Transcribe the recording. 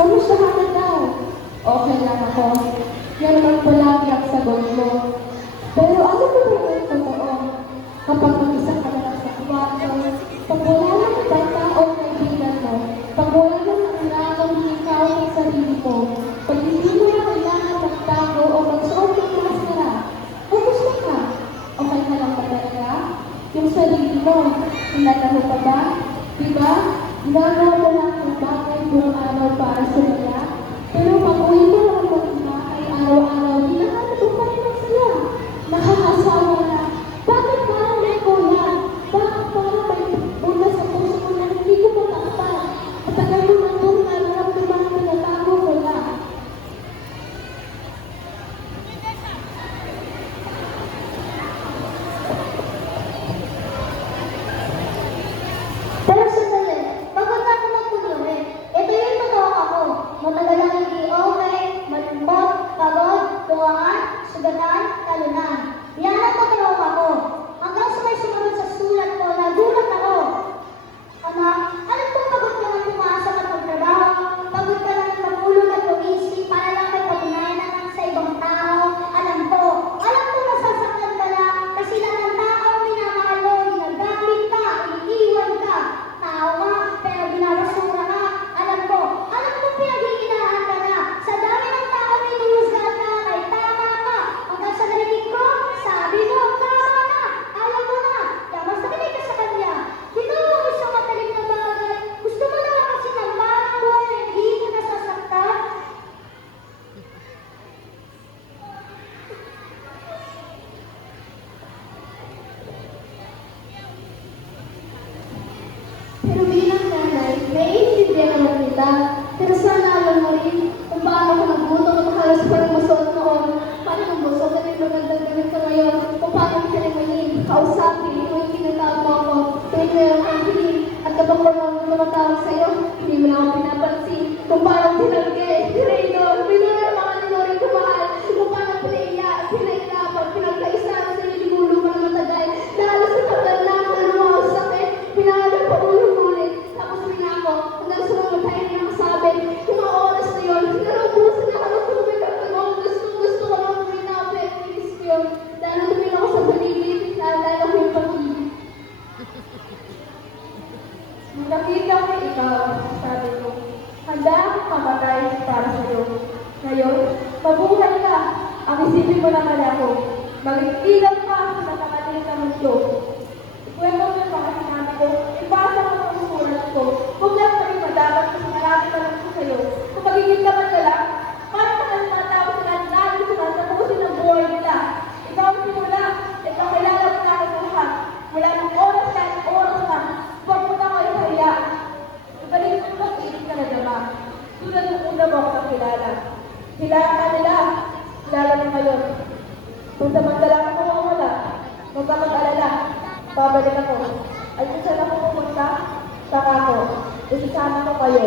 Kamusta ka na daw? Okay lang ako. Yan naman po lagi ang sagot mo. Pero ano ba yung totoo? Kapag mag-isa ka na lang sa kwarto, pag wala lang ang bata o kaibigan mo, pag wala lang ang kailangan ikaw ang sarili mo, pag hindi mo na kailangan magtago o magsuot ng maskara, kamusta ka? Okay ka lang ba talaga? Yung sarili mo, hinataho ka ba? Diba? Ginagawa mo lang ang bagay buong araw para sa nila. Pero pag uwi mo lang mag-imakay araw-araw, hinahanap mo pa rin ang saya. Nakakasawa na. Bakit parang may kulang? Bakit parang may una sa puso ko na hindi ko matakpan? Matagal mo na doon nararamdaman ang pinatago ko na. Pero sandali, pagod na ako magpudumi. Ito yung totoo ako. Matagal ang hindi okay, malungkot, pagod, tuwaan, sugatan, talunan. Yan ang totoo ako. Hanggang sa may sumunod sa sulat ko, nagulat ako. Anak, alam kong pagod ka ng pumasok at magtrabaho. Pagod ka ng matulog at lumisip para lang may patunayan naman sa ibang tao. Alam ko nasasaktan ka na kasi lang ang tao minamahal mo, ginagamit ka, iniiwan ka. Tao ka, pero binabasura ka. Alam ko pinag-iinahan ka na. Sa dami ng tao inuusgan ka, ay tama ka. Hanggang sa narinig ko, sabi mo, tama na. Alam mo na, kaya mas nakinig ka sa kanya. Ginawa mo isang matalim na bagay. Gusto mo na kasi ng parang buhay na hindi ka nasasaktan? Pero bilang nanay, naiintindihan naman kita. Pero sana alam mo rin kung paano ko nagutom at halos pa rin masuot noon. Paano kung busog na rin magandang gamit ka ngayon? Kung paano kita naman kausapin, kung yung tinatawag mo ako, tuwing ngayon ang hiling. At kapag tumatawag sa'yo, hindi mo na ako pinapansin. Kung paano tinangge, Raynor, binura ang mga ninorin ko mahal. Kung paano pinahirapan, pinagkaisa ang sarili mo lupa na matagal. Dahil sa tagal na ako na mga sakit, pinahalap pa ulit. Tapos pinako, hanggang sa mga tayo na masabi, yung mga oras na yun, sinarabusan na ako ng tubig at nagawang gusto ko lang pinapit, inis ko yun. Dahil tumingin ako sa paligid, naalala ko yung pag-ibig. Nakita ko ikaw, sabi ko, handa akong mamatay para sa'yo. Ngayon, mabuhay ka. Ang isipin mo naman ako. Mag-iilang ka sa nakatiling ka mundo. Ikwento mo yung mga sinabi ko, ipasa mo ang sulat ko. Huwag lang pa rin madapat kasi marami ka lang ko sa'yo. Kung magiging naman ka lang, parang ka lang mga tao sila lagi sila sa tapusin ang buhay nila. Ikaw ang simula, ikaw kilala mo na ang lahat. Wala ng oras na. Huwag mo na ako ipahiya. Ibalik mo ang pag-ibig ka na dama. Tulad ng una mo ako kakilala. Kilala ka nila. Kilala mo ngayon. Kung samantala ako mawawala, huwag ka mag-alala. Babalik ako. Ay kung saan ako pumunta, saka ako. Isasama ko kayo.